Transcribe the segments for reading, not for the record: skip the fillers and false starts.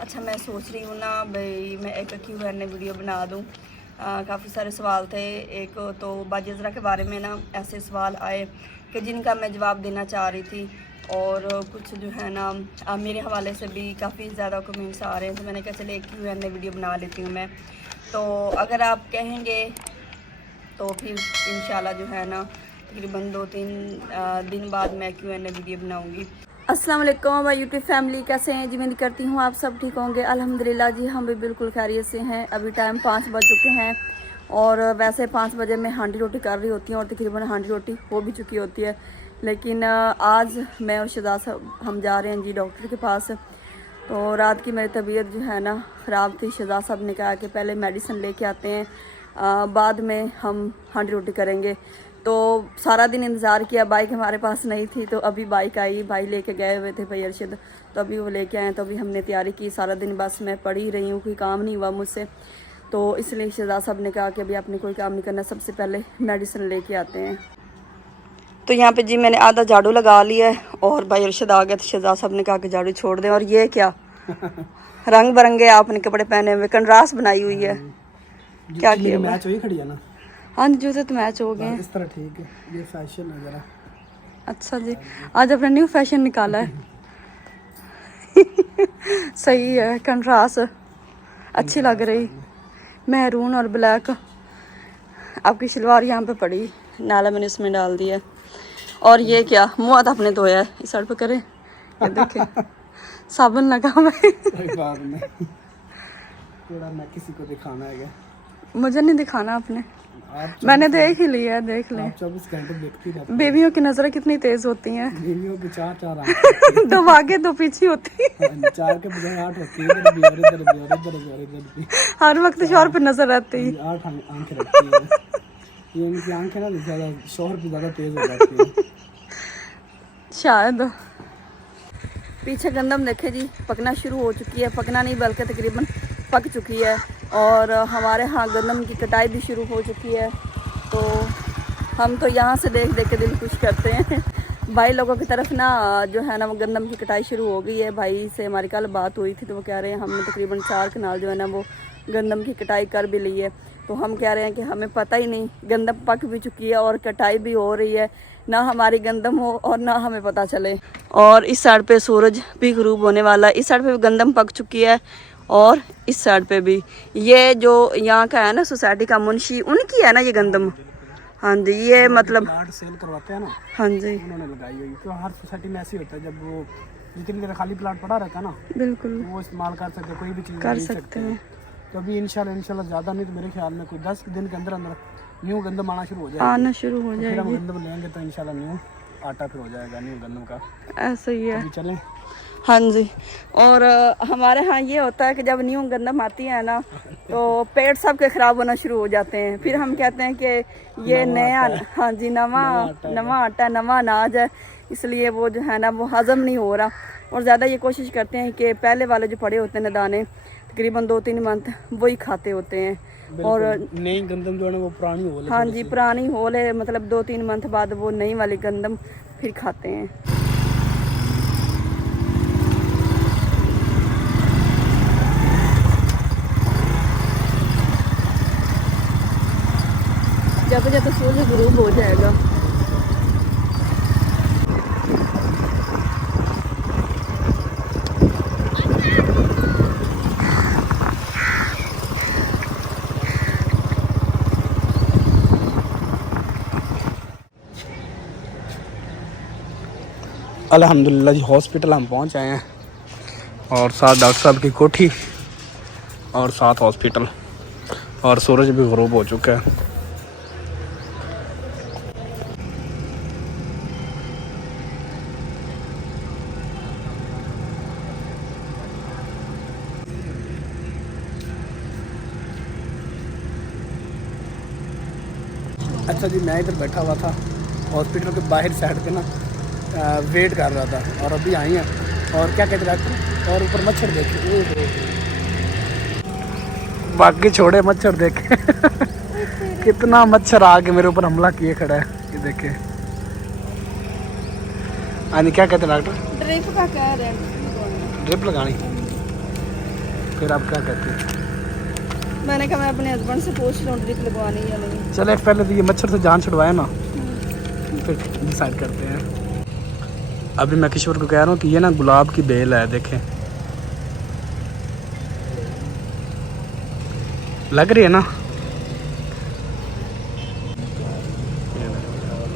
अच्छा मैं सोच रही हूँ ना भाई मैं एक Q&A वीडियो बना दूँ। काफ़ी सारे सवाल थे। एक तो बाजिज़रा के बारे में ना ऐसे सवाल आए कि जिनका मैं जवाब देना चाह रही थी, और कुछ जो है ना मेरे हवाले से भी काफ़ी ज़्यादा कमेंट्स आ रहे हैं, तो मैंने कहा चले एक Q&A वीडियो बना लेती हूँ मैं। तो अगर आप कहेंगे तो फिर इंशाल्लाह जो है ना तकरीबन 2-3 दिन बाद मैं Q&A वीडियो बनाऊँगी। अस्सलाम वालेकुम भाई यूट्यूब फैमिली, कैसे हैं जी? उम्मीद करती हूँ आप सब ठीक होंगे। अल्हम्दुलिल्लाह जी हम भी बिल्कुल खैरियत से हैं। अभी टाइम 5 बज चुके हैं और वैसे 5 बजे मैं हांडी रोटी कर रही होती हूँ और तकरीबन हांडी रोटी हो भी चुकी होती है। लेकिन आज मैं और शहजाद साहब हम जा रहे हैं जी डॉक्टर के पास। तो रात की मेरी तबीयत जो है ना ख़राब थी। शहजाद साहब ने कहा कि पहले मेडिसिन लेके आते हैं, बाद में हम हांडी रोटी करेंगे। तो सारा दिन इंतज़ार किया, बाइक हमारे पास नहीं थी, तो अभी बाइक आई, भाई लेके गए हुए थे भाई अरशद, तो अभी वो लेके आए। तो अभी हमने तैयारी की। सारा दिन बस मैं पढ़ी रही हूँ, कोई काम नहीं हुआ मुझसे, तो इसलिए शहजाद साहब ने कहा कि अभी आपने कोई काम नहीं करना, सबसे पहले मेडिसिन लेके आते हैं। तो यहाँ पे जी मैंने आधा झाड़ू लगा लिया है और भाई अरशद आ गया, तो शहजाद साहब ने कहा कि झाड़ू छोड़ दें। और ये क्या रंग बिरंगे आपने कपड़े पहने हुए, कंट्रास्ट बनाई हुई है, क्या किया? मैच वही खड़ी है ना। हाँ जी, जूते तो मैच हो गए इस तरह ठीक है, ये फैशन है जरा। अच्छा जी, आज अपना न्यू फैशन निकाला है। सही है, कंट्रास्ट अच्छी लग रही, मैरून और ब्लैक। आपकी शलवार यहाँ पे पड़ी, नाला मैंने इसमें डाल दिया। और ये क्या मुँह हाथ आपने धोया है, इस साइड पे करें, ये देखे साबुन लगा हुआ है। थोड़ा मैं किसी को दिखाना है क्या? मुझे नहीं दिखाना आपने, मैंने देख ही लिया है, देख ले। 24 घंटे देखती रहती। बेबियों की नजरें कितनी तेज होती हैं। बेबियों की चार दो आगे दो पीछे होती है। 4 के बजाय 8 होती है। इधर भी और इधर भी और इधर भी और इधर भी। हर वक्त शोहर पे नजर रहती है। 8 आंखें रखती है। ये इनकी आंखें ना ज्यादा शोहर पे ज्यादा तेज हो जाती है शायद। पीछे गंदम देखे जी पकना शुरू हो चुकी है, पकना नहीं बल्कि तकरीबन पक चुकी है। और हमारे यहाँ गंदम की कटाई भी शुरू हो चुकी है। तो हम तो यहाँ से देख देख के दिल खुश करते हैं। भाई लोगों की तरफ ना जो है ना वो गंदम की कटाई शुरू हो गई है। भाई से हमारी कल बात हुई थी, तो वो कह रहे हैं हमने तकरीबन 4 कनाल जो है ना वो गंदम की कटाई कर भी ली है। तो हम कह रहे हैं कि हमें पता ही नहीं, गंदम पक भी चुकी है और कटाई भी हो रही है, ना हमारी गंदम हो और ना हमें पता चले। और इस साइड पे सूरज भी ग़रूब होने वाला है। इस साइड पे भी गंदम पक चुकी है और इस साइड पे भी। ये जो यहाँ का है ना सोसाइटी का मुंशी, उनकी है ना ये गंदम। हाँ जी, ये मतलब प्लाट सेल करवाते हैं ना। हाँ जी, उन्होंने लगाई हुई। तो हर सोसाइटी में ऐसे ही होता है, जब वो जितनी देर खाली प्लाट पड़ा रहता है ना, बिल्कुल वो इस्तेमाल कर सकते, कोई भी चीज़ कर बेच सकते हैं। तो अभी इंशाल्लाह ज़्यादा नहीं तो मेरे ख्याल में कोई 10 दिन के अंदर अंदर न्यू गंदम आना शुरू हो जाएगा। आना शुरू हो फिर हम जाएगी, गंदम लेंगे तो इंशाल्लाह न्यू आटा फिर हो जाएगा न्यू गंदम का। ऐसा ही है। अभी चलें। हाँ जी। और हमारे यहाँ ये होता है कि जब न्यू गंदम आती है ना तो पेट सब के ख़राब होना शुरू हो जाते हैं। फिर हम कहते हैं कि ये नया, हाँ जी, नवा आटा नवा अनाज है, इसलिए वो जो है ना वो हज़म नहीं हो रहा। और ज़्यादा ये कोशिश करते हैं कि पहले वाले जो पड़े होते हैं दाने तकरीबन 2-3 मंथ वही खाते होते हैं। और नई गंदम जो है ना वो पुरानी हो ले। हाँ जी, पुरानी हो ले, मतलब 2-3 मंथ बाद वो नई वाली गंदम फिर खाते हैं। जाते जाते सूरज ग़रूब हो जाएगा। अल्हम्दुलिल्लाह जी हॉस्पिटल हम पहुंच आए हैं, और साथ डॉक्टर साहब की कोठी और साथ हॉस्पिटल, और सूरज भी ग़रूब हो चुका है। अच्छा जी, मैं इधर बैठा हुआ था हॉस्पिटल के बाहर साइड पे ना, वेट कर रहा था, और अभी आई हैं। और क्या कहते डॉक्टर, और ऊपर मच्छर देखे, बाकी छोड़े मच्छर देखे। कितना मच्छर आके मेरे ऊपर हमला किए खड़ा है, ये देखे। हाँ जी, क्या कहते डॉक्टर? ड्रिप का कह रहे हैं, ड्रिप लगानी। फिर आप क्या कहते हैं? मैंने कहा मैं अपने हस्बैंड से पूछ लूँ ड्रिप लगवानी है या नहीं। चले पहले तो ये मच्छर से जान छुड़वाए ना, फिर डिसाइड करते हैं। अभी मैं किशोर को कह रहा हूँ कि ये ना गुलाब की बेल है, देखें लग रही है ना,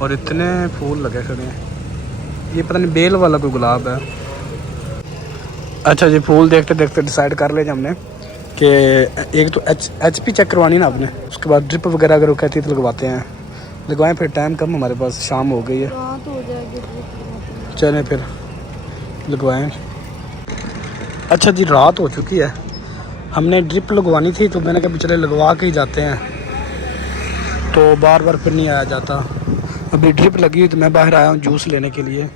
और इतने फूल लगे खड़े हैं। ये पता नहीं बेल वाला कोई गुलाब है। अच्छा जी, फूल देखते देखते डिसाइड कर ले हमने कि एक तो HP चेक करवानी ना आपने, उसके बाद ड्रिप वगैरह अगर वो कहती है तो लगवाते हैं, लगवाएं। फिर टाइम कम हमारे पास, शाम हो गई है। रात हो जाएगी। चलें फिर लगवाएं। अच्छा जी, रात हो चुकी है, हमने ड्रिप लगवानी थी तो मैंने कहा चले लगवा के ही जाते हैं, तो बार बार फिर नहीं आया जाता। अभी ड्रिप लगी हुई तो मैं बाहर आया हूँ जूस लेने के लिए।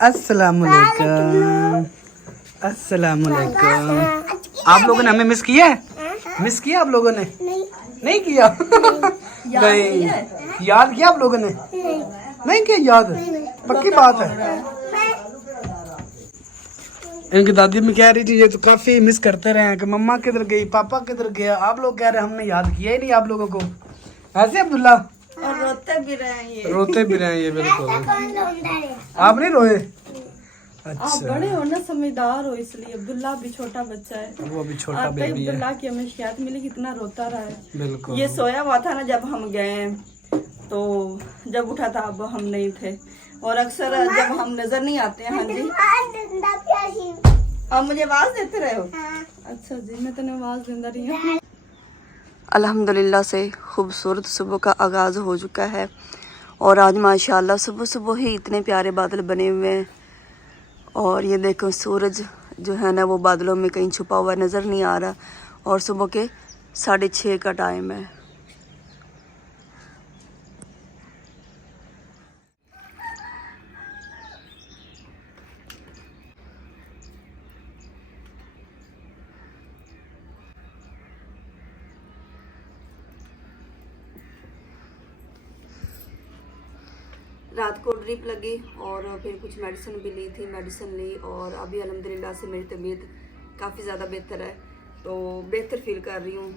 अस्सलामुअलैकुम, अस्सलामुअलैकुम। आप लोगों ने हमें मिस किया है? मिस किया आप लोगों ने? नहीं किया। नहीं याद किया आप लोगों ने? नहीं किया याद, पक्की बात है। इनकी दादी में कह रही थी ये तो काफी मिस करते रहे हैं कि मम्मा किधर गई, पापा किधर गया। आप लोग कह रहे हैं हमने याद किया ही नहीं आप लोगों को, ऐसे अब्दुल्ला? और रोते भी रहे हैं ये। रोते भी रहे हैं ये, बिल्कुल। आप नहीं रोए? आप अच्छा, बड़े हो ना, समझदार हो, इसलिए। अब्दुल्ला भी छोटा बच्चा है, वो भी छोटा आप बेबी है। अब्दुल्ला की हमें शिकायत मिली, कितना रोता रहा है। बिल्कुल। ये सोया हुआ था ना जब हम गए, तो जब उठा था अब हम नहीं थे, और अक्सर जब हम नजर नहीं आते हैं। हाँ जी, आप मुझे आवाज देते रहे हो? अच्छा जी, मैं तुम्हें आवाज देता रही हूँ। अल्हम्दुलिल्लाह से खूबसूरत सुबह का आगाज़ हो चुका है, और आज माशाल्लाह सुबह सुबह ही इतने प्यारे बादल बने हुए हैं। और ये देखो सूरज जो है ना वो बादलों में कहीं छुपा हुआ नज़र नहीं आ रहा, और सुबह के 6:30 का टाइम है। रात को ड्रिप लगी और फिर कुछ मेडिसिन भी ली थी, मेडिसिन ली, और अभी अल्हम्दुलिल्लाह से मेरी तबीयत काफ़ी ज़्यादा बेहतर है, तो बेहतर फील कर रही हूँ।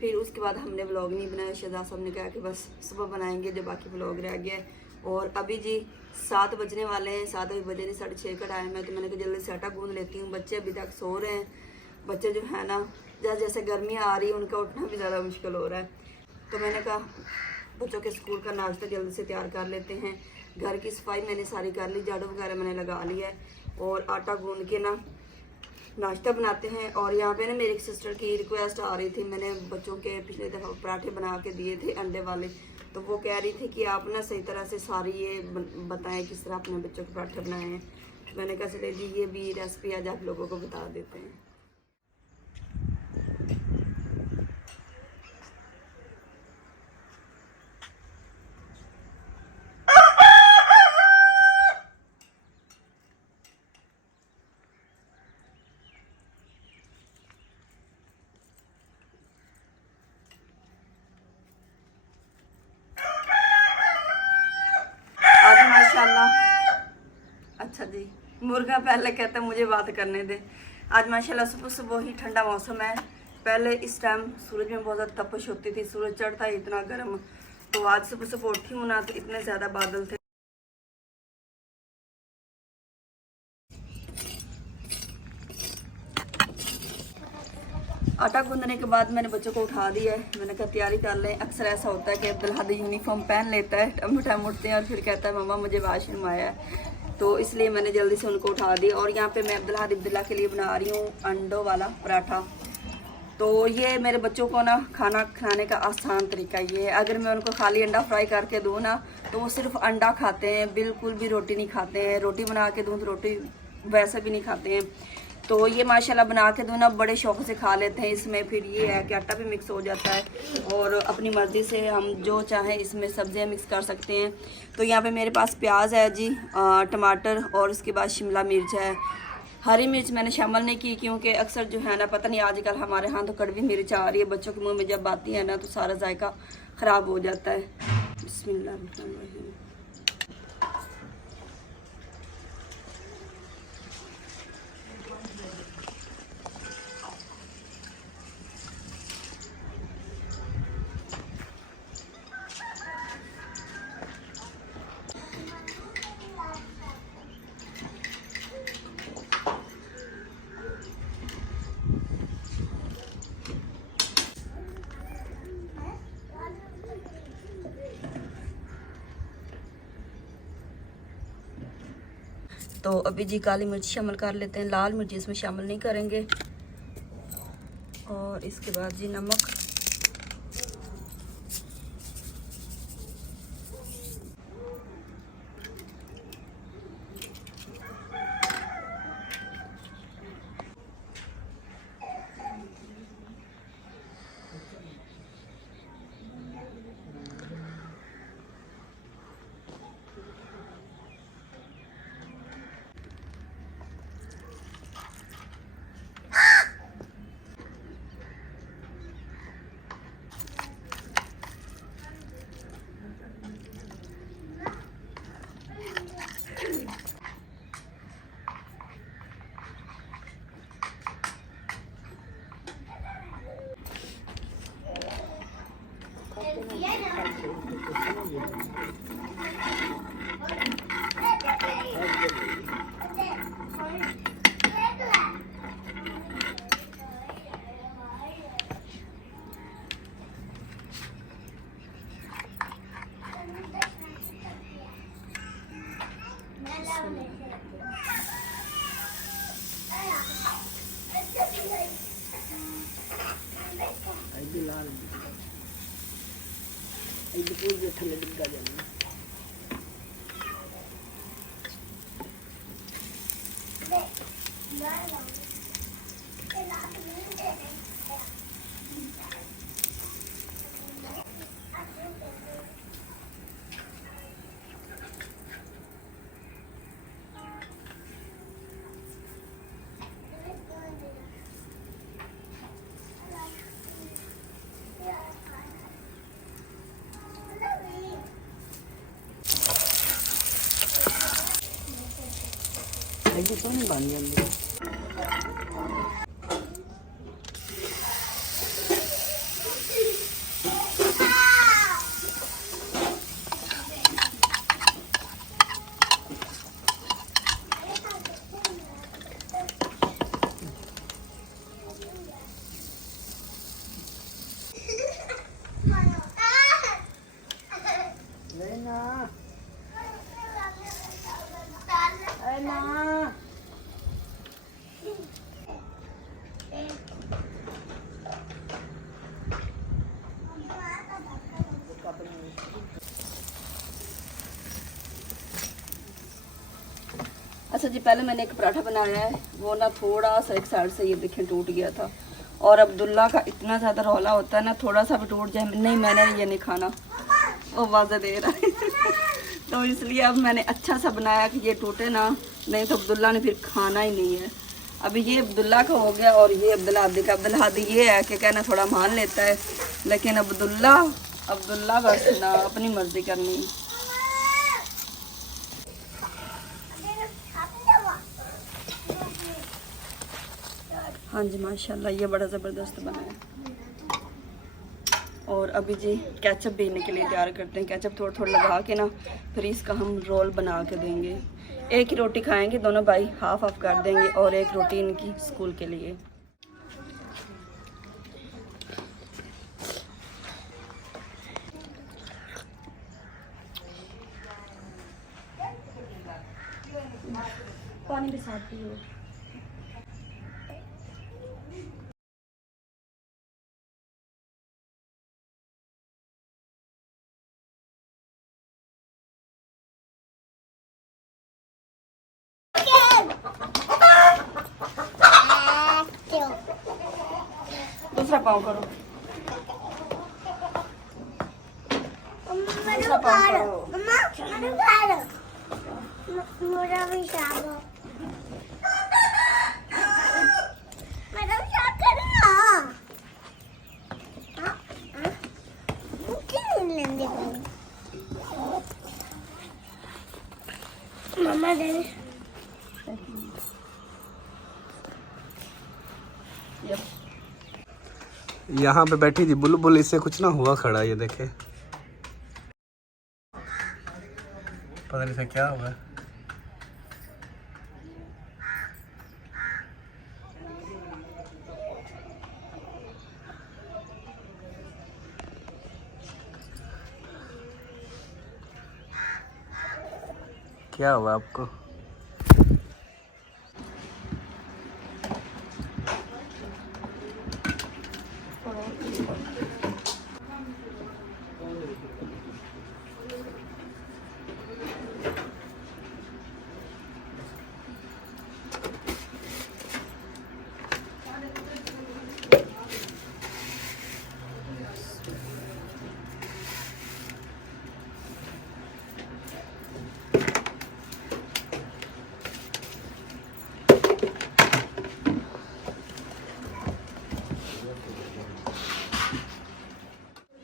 फिर उसके बाद हमने व्लॉग नहीं बनाया, शहजाद साहब ने कहा कि बस सुबह बनाएंगे जो बाकी व्लॉग रह गया है। और अभी जी 7 बजने वाले हैं, 7 बजे नहीं 6:30 का टाइम है, तो मैंने कहा जल्दी से आटा गूंद लेती हूँ। बच्चे अभी तक सो रहे हैं, बच्चे जो है ना जैसे जैसे गर्मियाँ आ रही हैं उनका उठना भी ज़्यादा मुश्किल हो रहा है, तो मैंने कहा बच्चों के स्कूल का नाश्ता जल्दी से तैयार कर लेते हैं। घर की सफाई मैंने सारी कर ली, झाड़ू वगैरह मैंने लगा लिया है, और आटा गूंद के ना नाश्ता बनाते हैं। और यहाँ पे ना मेरी एक सिस्टर की रिक्वेस्ट आ रही थी, मैंने बच्चों के पिछले दफ़ा पराठे बना के दिए थे अंडे वाले, तो वो कह रही थी कि आप ना सही तरह से सारी ये बताएं किस तरह अपने बच्चों के पराठे बनाए हैं। तो मैंने कहा चले जी ये भी रेसिपी आज आप लोगों को बता देते हैं। अच्छा जी, मुर्गा पहले कहता है मुझे बात करने दे। आज माशाल्लाह सुबह सुबह ही ठंडा मौसम है। पहले इस टाइम सूरज में बहुत ज़्यादा तपश होती थी, सूरज चढ़ता है इतना गर्म, तो आज सुबह सुबह उठी हूँ ना तो इतने ज़्यादा बादल थे। आटा गूंदने के बाद मैंने बच्चों को उठा दिया है, मैंने कहा तैयारी कर लें। अक्सर ऐसा होता है कि अब्दुल्ला यूनिफॉर्म पहन लेता है, टाइम उठते हैं और फिर कहता है मम्मा मुझे वाशरूम आया है, तो इसलिए मैंने जल्दी से उनको उठा दिया। और यहाँ पे मैं अब्दुल्ला के लिए बना रही हूँ अंडों वाला पराठा। तो ये मेरे बच्चों को ना खाना खाने का आसान तरीका ये है, अगर मैं उनको खाली अंडा फ्राई करके दूँ ना तो वो सिर्फ अंडा खाते हैं, बिल्कुल भी रोटी नहीं खाते हैं। रोटी बना के दूँ तो रोटी वैसे भी नहीं खाते हैं। तो ये माशाल्लाह बना के दोनों बड़े शौक से खा लेते हैं। इसमें फिर ये है कि आटा भी मिक्स हो जाता है और अपनी मर्ज़ी से हम जो चाहें इसमें सब्जियां मिक्स कर सकते हैं। तो यहाँ पे मेरे पास प्याज है जी, टमाटर और उसके बाद शिमला मिर्च है। हरी मिर्च मैंने शामिल नहीं की क्योंकि अक्सर जो है ना, पता नहीं आजकल हमारे यहाँ तो कड़वी मिर्च आ रही है, बच्चों के मुँह में जब आती है ना तो सारा जायका ख़राब हो जाता है। बिस्मिल्लाह। तो अभी जी काली मिर्च शामिल कर लेते हैं, लाल मिर्च इसमें शामिल नहीं करेंगे। और इसके बाद जी नमक, तो नहीं बन जाती। अच्छा जी, पहले मैंने एक पराठा बनाया है, वो ना थोड़ा सा एक साइड से ये देखें टूट गया था। और अब्दुल्ला का इतना ज़्यादा रौला होता है ना, थोड़ा सा भी टूट जाए, नहीं मैंने ये नहीं खाना, वो वाज़ा दे रहा है तो इसलिए अब मैंने अच्छा सा बनाया कि ये टूटे ना, नहीं तो अब्दुल्ला ने फिर खाना ही नहीं है। अभी ये अब्दुल्ला का हो गया और ये अब्दुल्ला हादी का। अब्दुल्ला हादी ये है कि कहना थोड़ा मान लेता है, लेकिन अब्दुल्ला बस ना अपनी मर्जी करनी। हाँ जी माशाल्लाह ये बड़ा ज़बरदस्त बना है। और अभी जी केचप देने के लिए तैयार करते हैं। केचप थोड़ा थोड़ा लगा के ना फिर इसका हम रोल बना के देंगे। एक ही रोटी खाएंगे दोनों भाई, हाफ हाफ कर देंगे और एक रोटी इनकी स्कूल के लिए। पानी के साथ पियो। दूसरा पाँव करो, दूसरा पाँव करो। मम्मा दे यहाँ पे बैठी थी बुलबुल, इससे कुछ ना हुआ खड़ा, ये देखे पता नहीं था क्या हुआ। क्या हुआ आपको?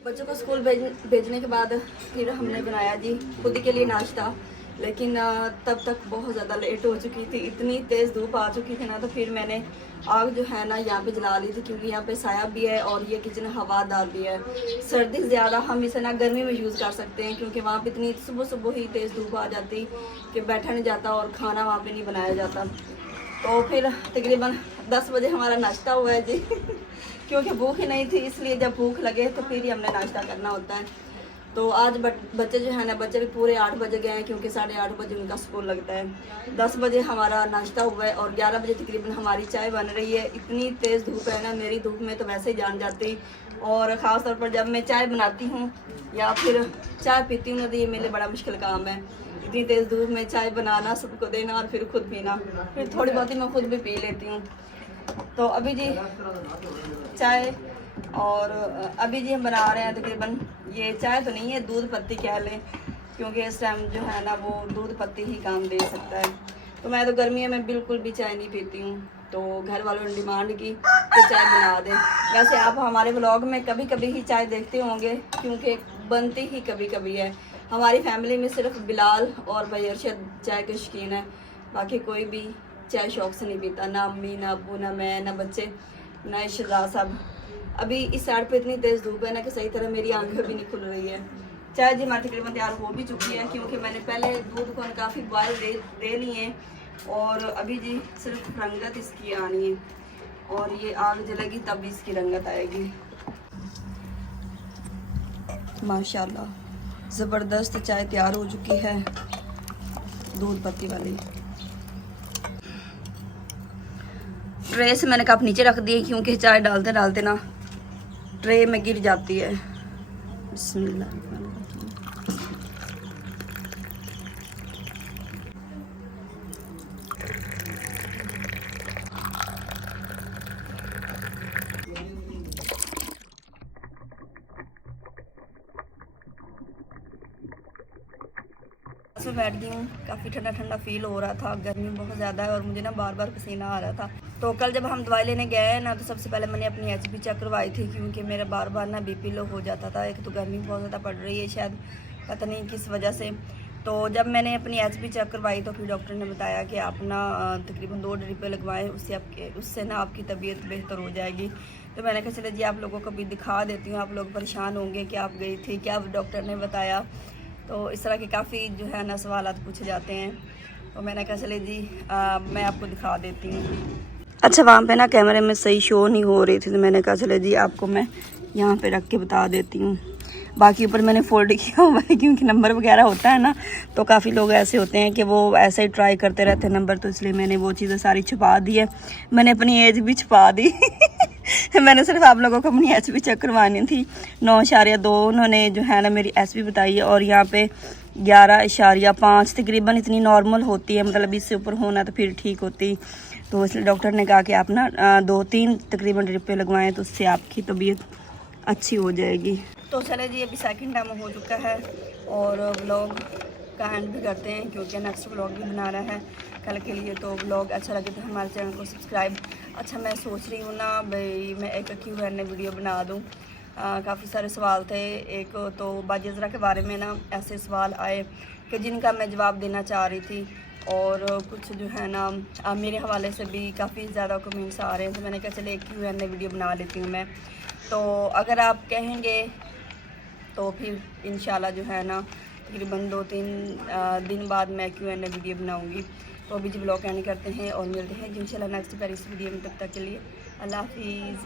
बच्चों को स्कूल भेजने के बाद फिर हमने बनाया जी खुद के लिए नाश्ता, लेकिन तब तक बहुत ज़्यादा लेट हो चुकी थी, इतनी तेज़ धूप आ चुकी थी ना, तो फिर मैंने आग जो है ना यहाँ पे जला ली थी, क्योंकि यहाँ पे साया भी है और ये किचन हवादार भी है। सर्दी से ज़्यादा हम इसे ना गर्मी में यूज़ कर सकते हैं, क्योंकि वहाँ पे इतनी सुबह सुबह ही तेज़ धूप आ जाती कि बैठा नहीं जाता और खाना वहाँ पे नहीं बनाया जाता। तो फिर तकरीबन 10 बजे हमारा नाश्ता हुआ है जी क्योंकि भूख ही नहीं थी, इसलिए जब भूख लगे तो फिर ही हमने नाश्ता करना होता है। तो आज बच्चे जो है ना, बच्चे भी पूरे 8 बजे गए हैं, क्योंकि 8:30 बजे उनका स्कूल लगता है। 10 बजे हमारा नाश्ता हुआ है और 11 बजे तकरीबन हमारी चाय बन रही है। इतनी तेज़ धूप है ना, मेरी धूप में तो वैसे ही जान जाती, और ख़ास तौर पर जब मैं चाय बनाती हूँ या फिर चाय पीती हूँ ना, तो ये मेरे लिए बड़ा मुश्किल काम है। इतनी तेज़ धूप में चाय बनाना, सबको देना और फिर खुद पीना, फिर थोड़ी बहुत ही मैं खुद भी पी लेती हूँ। तो अभी जी चाय, और अभी जी हम बना रहे हैं तकरीबन, ये चाय तो नहीं है, दूध पत्ती कह लें, क्योंकि इस टाइम जो है ना वो दूध पत्ती ही काम दे सकता है। तो मैं तो गर्मियों में बिल्कुल भी चाय नहीं पीती हूँ, तो घर वालों ने डिमांड की कि चाय बना दें। वैसे आप हमारे व्लॉग में कभी कभी ही चाय देखते होंगे, क्योंकि बनती ही कभी कभी है। हमारी फैमिली में सिर्फ बिलाल और भाई अरशद चाय के शौकीन है, बाकी कोई भी चाय शौक से नहीं पीता, ना अम्मी, ना अबू, ना मैं, ना बच्चे, ना इशरा साहब। अभी इस साइड पे इतनी तेज़ धूप है ना कि सही तरह मेरी आंखें भी नहीं खुल रही है। चाय जी हमारी तकरीबन तैयार हो भी चुकी है, क्योंकि मैंने पहले दूध को काफ़ी बॉयल दे लिए हैं, और अभी जी सिर्फ रंगत इसकी आनी है, और ये आग जलेगी तब भी इसकी रंगत आएगी। माशाल्लाह ज़बरदस्त चाय तैयार हो चुकी है, दूध पत्ती वाली। ट्रे से मैंने कप नीचे रख दिए, क्योंकि चाय डालते डालते ना ट्रे में गिर जाती है। बिस्मिल्लाह। मैं बैठ गई हूँ, काफ़ी ठंडा ठंडा फील हो रहा था, गर्मी बहुत ज़्यादा है और मुझे ना बार बार पसीना आ रहा था। तो कल जब हम दवाई लेने गए ना, तो सबसे पहले मैंने अपनी HP चेक करवाई थी, क्योंकि मेरा बार बार ना BP लो हो जाता था। एक तो गर्मी बहुत ज़्यादा पड़ रही है, शायद पता नहीं किस वजह से। तो जब मैंने अपनी HP चेक करवाई तो फिर डॉक्टर ने बताया कि आप ना तकरीबन 2 ड्रिपें लगवाएं, उससे ना आपकी तबीयत बेहतर हो जाएगी। तो मैंने कहा चले जी आप लोगों को भी दिखा देती हूँ, आप लोग परेशान होंगे कि आप गई थी, क्या डॉक्टर ने बताया। तो इस तरह के काफ़ी जो है ना सवालात पूछे जाते हैं। तो मैंने कहा चले जी मैं आपको दिखा देती हूँ। अच्छा वहाँ पे ना कैमरे में सही शो नहीं हो रही थी, तो मैंने कहा चले जी आपको मैं यहाँ पे रख के बता देती हूँ। बाकी ऊपर मैंने फोल्ड किया हुआ है, क्योंकि नंबर वगैरह होता है ना, तो काफ़ी लोग ऐसे होते हैं कि वो ऐसे ही ट्राई करते रहते हैं नंबर, तो इसलिए मैंने वो चीज़ें सारी छुपा दी है। मैंने अपनी एज भी छुपा दी मैंने सिर्फ आप लोगों को अपनी HP चेक करवानी थी। 9.2 उन्होंने जो है ना मेरी SP बताई है, और यहाँ पे 11.5 तकरीबन इतनी नॉर्मल होती है, मतलब इससे ऊपर होना तो फिर ठीक होती। तो इसलिए डॉक्टर ने कहा कि आप ना 2-3 तकरीबन ड्रिपें लगवाएं तो उससे आपकी तबीयत अच्छी हो जाएगी। तो चले जी, अभी सेकंड टाइम हो चुका है और व्लॉग का एंड भी करते हैं क्योंकि नेक्स्ट व्लॉग भी बनाना है कल के लिए। तो व्लॉग अच्छा लगे तो हमारे चैनल को सब्सक्राइब। अच्छा, मैं सोच रही हूँ ना भाई मैं एक Q&A वीडियो बना दूँ। काफ़ी सारे सवाल थे। एक तो बाजिज़रा के बारे में ना ऐसे सवाल आए कि जिनका मैं जवाब देना चाह रही थी, और कुछ जो है ना मेरे हवाले से भी काफ़ी ज़्यादा कमेंट्स आ रहे हैं। तो मैंने कहा चले एक Q&A वीडियो बना लेती हूँ मैं। तो अगर आप कहेंगे तो फिर इंशाल्लाह जो है ना तकरीबन 2-3 दिन बाद मैं Q&A वीडियो बनाऊँगी। तो अभी जी ब्लॉग एंड करते हैं और मिलते हैं इंशाल्लाह नेक्स्ट पेरिस वीडियो में। तब तक के लिए अल्लाह हाफिज़।